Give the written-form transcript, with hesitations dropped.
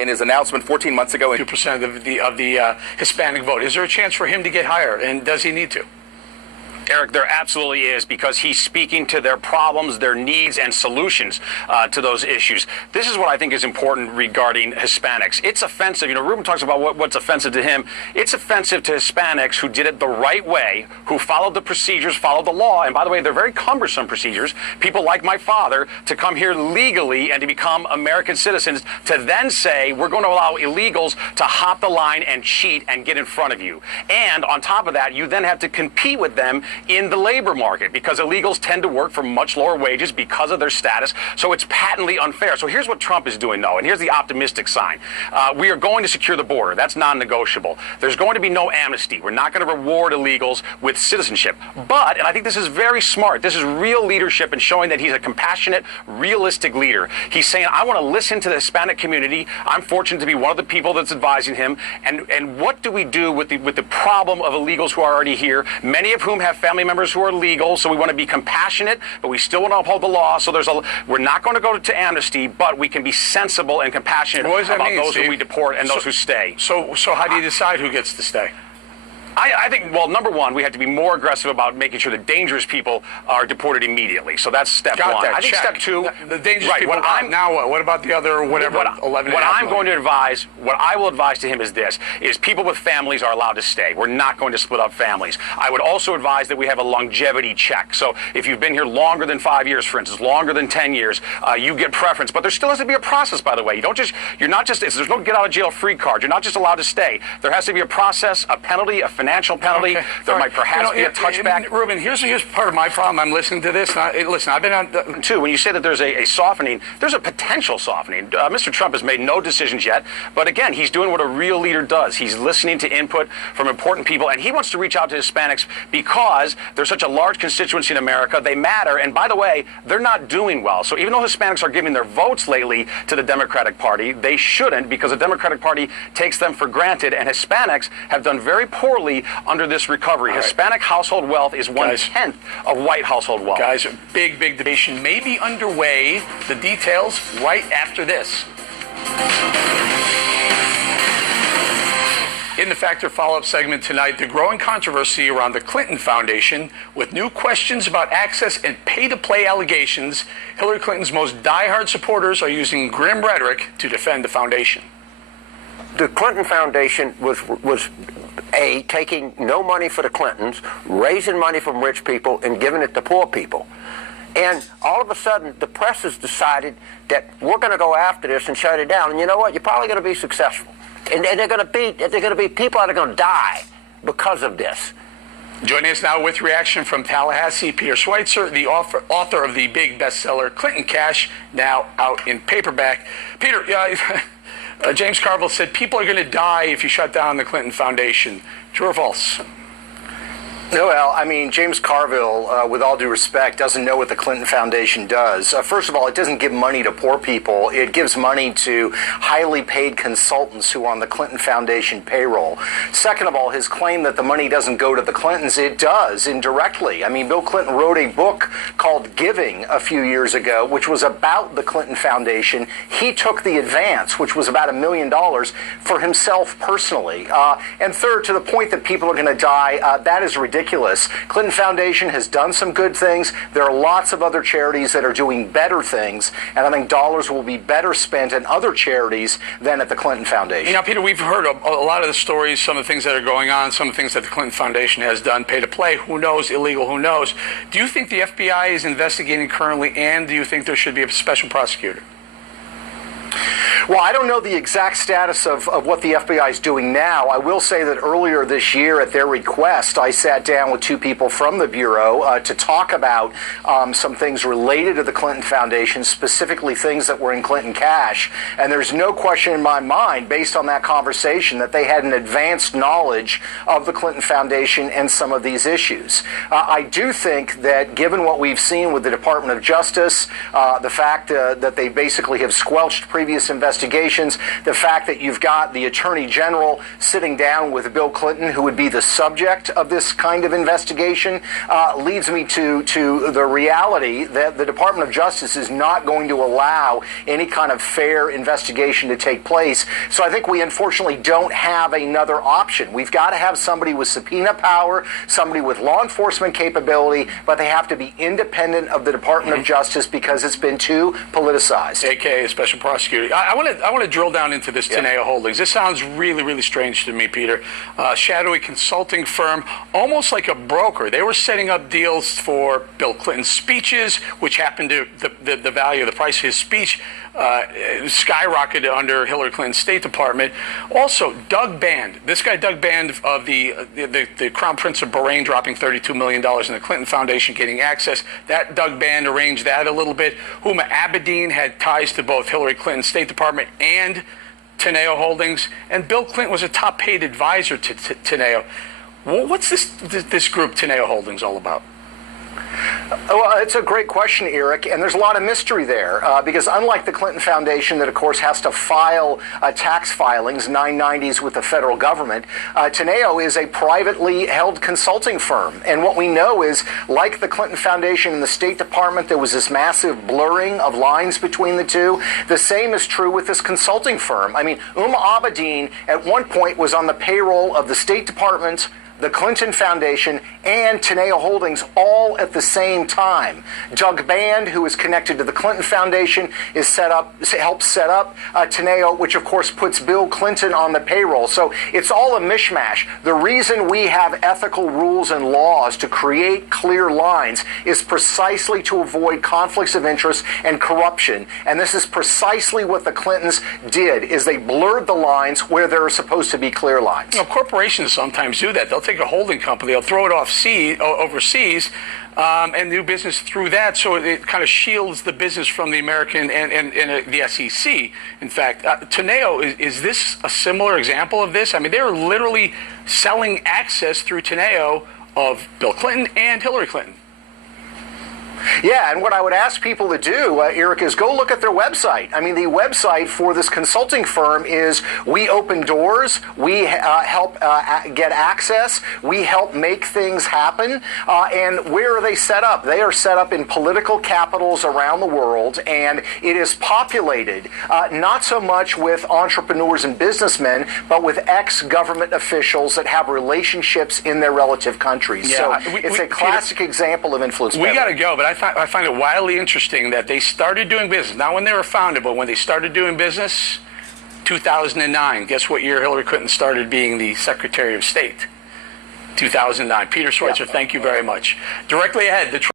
in his announcement 14 months ago. 2% of the Hispanic vote. Is there a chance for him to get higher, and does he need to? Eric, there absolutely is, because he's speaking to their problems, their needs, and solutions to those issues. This is what I think is important regarding Hispanics. It's offensive. You know, Ruben talks about what's offensive to him. It's offensive to Hispanics who did it the right way, who followed the procedures, followed the law. And by the way, they're very cumbersome procedures. People like my father to come here legally and to become American citizens, to then say we're going to allow illegals to hop the line and cheat and get in front of you. And on top of that, you then have to compete with them in the labor market, because illegals tend to work for much lower wages because of their status. So it's patently unfair. So here's what Trump is doing, though, and here's the optimistic sign. We are going to secure the border. That's non-negotiable. There's going to be no amnesty. We're not going to reward illegals with citizenship. But, and I think this is very smart, this is real leadership and showing that he's a compassionate, realistic leader. He's saying, I want to listen to the Hispanic community. I'm fortunate to be one of the people that's advising him. And what do we do with the problem of illegals who are already here, many of whom have family members who are legal? So we want to be compassionate, but we still want to uphold the law. So we're not going to go to amnesty, but we can be sensible and compassionate about those who we deport and those who stay. So how do you decide who gets to stay? I think, well, number one, we have to be more aggressive about making sure that dangerous people are deported immediately. So that's step one. I think step two, the dangerous people. Now what? What about the other whatever? 11. What I'm going to advise, what I will advise to him is this: is people with families are allowed to stay. We're not going to split up families. I would also advise that we have a longevity check. So if you've been here longer than 5 years, for instance, longer than 10 years, you get preference. But there still has to be a process, by the way. You're not just. There's no get out of jail free card. You're not just allowed to stay. There has to be a process, a penalty, a financial penalty. Okay. There might perhaps be a touchback. Ruben, here's part of my problem. I'm listening to this. Listen, I've been on. Too, when you say that there's a softening, there's a potential softening. Mr. Trump has made no decisions yet. But again, he's doing what a real leader does. He's listening to input from important people. And he wants to reach out to Hispanics because there's such a large constituency in America. They matter. And by the way, they're not doing well. So even though Hispanics are giving their votes lately to the Democratic Party, they shouldn't, because the Democratic Party takes them for granted. And Hispanics have done very poorly under this recovery. Right. Hispanic household wealth is 1/10 of white household wealth. Guys, a big debate may be underway. The details right after this. In the Factor follow-up segment tonight, the growing controversy around the Clinton Foundation, with new questions about access and pay-to-play allegations. Hillary Clinton's most diehard supporters are using grim rhetoric to defend the foundation. The Clinton Foundation was taking no money for the Clintons, raising money from rich people, and giving it to poor people. And all of a sudden, the press has decided that we're going to go after this and shut it down. And you know what? You're probably going to be successful. And they're going to be people that are going to die because of this. Joining us now with reaction from Tallahassee, Peter Schweitzer, the author of the big bestseller Clinton Cash, now out in paperback. Peter, James Carville said people are going to die if you shut down the Clinton Foundation. True or false? Well, I mean, James Carville, with all due respect, doesn't know what the Clinton Foundation does. First of all, it doesn't give money to poor people. It gives money to highly paid consultants who are on the Clinton Foundation payroll. Second of all, his claim that the money doesn't go to the Clintons, it does, indirectly. I mean, Bill Clinton wrote a book called Giving a few years ago, which was about the Clinton Foundation. He took the advance, which was about $1 million, for himself personally. And third, to the point that people are going to die, that is ridiculous. Clinton Foundation has done some good things. There are lots of other charities that are doing better things, and I think dollars will be better spent in other charities than at the Clinton Foundation. You know, Peter, we've heard a lot of the stories, some of the things that are going on, some of the things that the Clinton Foundation has done, pay to play, who knows, illegal, who knows. Do you think the FBI is investigating currently, and do you think there should be a special prosecutor? Well, I don't know the exact status of what the FBI is doing now. I will say that earlier this year, at their request, I sat down with two people from the Bureau to talk about some things related to the Clinton Foundation, specifically things that were in Clinton Cash. And there's no question in my mind, based on that conversation, that they had an advanced knowledge of the Clinton Foundation and some of these issues. I do think that given what we've seen with the Department of Justice, the fact that they basically have squelched previous investigations, investigations. The fact that you've got the Attorney General sitting down with Bill Clinton, who would be the subject of this kind of investigation, leads me to the reality that the Department of Justice is not going to allow any kind of fair investigation to take place. So I think we unfortunately don't have another option. We've got to have somebody with subpoena power, somebody with law enforcement capability, but they have to be independent of the Department of Justice because it's been too politicized. AKA a special prosecutor. I want to drill down into this Teneo Holdings. This sounds really, really strange to me, Peter. Shadowy consulting firm, almost like a broker. They were setting up deals for Bill Clinton's speeches, which happened to the value of the price of his speech skyrocketed under Hillary Clinton's State Department. Also, Doug Band. This guy, Doug Band, of the Crown Prince of Bahrain, dropping $32 million in the Clinton Foundation, getting access. That Doug Band arranged that a little bit. Huma Abedin had ties to both Hillary Clinton's State Department and Teneo Holdings, and Bill Clinton was a top-paid advisor to Teneo. What's this group, Teneo Holdings, all about? Well, it's a great question, Eric, and there's a lot of mystery there because unlike the Clinton Foundation that, of course, has to file tax filings, 990s with the federal government, Teneo is a privately held consulting firm. And what we know is, like the Clinton Foundation and the State Department, there was this massive blurring of lines between the two. The same is true with this consulting firm. I mean, Huma Abedin at one point was on the payroll of the State Department, the Clinton Foundation, and Teneo Holdings all at the same time. Doug Band, who is connected to the Clinton Foundation, helped set up Teneo, which of course puts Bill Clinton on the payroll. So it's all a mishmash. The reason we have ethical rules and laws to create clear lines is precisely to avoid conflicts of interest and corruption. And this is precisely what the Clintons did, is they blurred the lines where there are supposed to be clear lines. You know, corporations sometimes do that. They'll take a holding company, they'll throw it overseas, and do business through that, so it kind of shields the business from the American and the SEC. In fact, Teneo, is this a similar example of this? I mean, they're literally selling access through Teneo of Bill Clinton and Hillary Clinton. Yeah, and what I would ask people to do, Eric, is go look at their website. I mean, the website for this consulting firm is We Open Doors, we help get access, we help make things happen. And where are they set up? They are set up in political capitals around the world, and it is populated not so much with entrepreneurs and businessmen, but with ex-government officials that have relationships in their relative countries. Yeah, so it's a classic example of influence. We got to go, but I find it wildly interesting that they started doing business, not when they were founded, but when they started doing business, 2009. Guess what year Hillary Clinton started being the Secretary of State? 2009. Peter Schweitzer, thank you very much. Directly ahead, the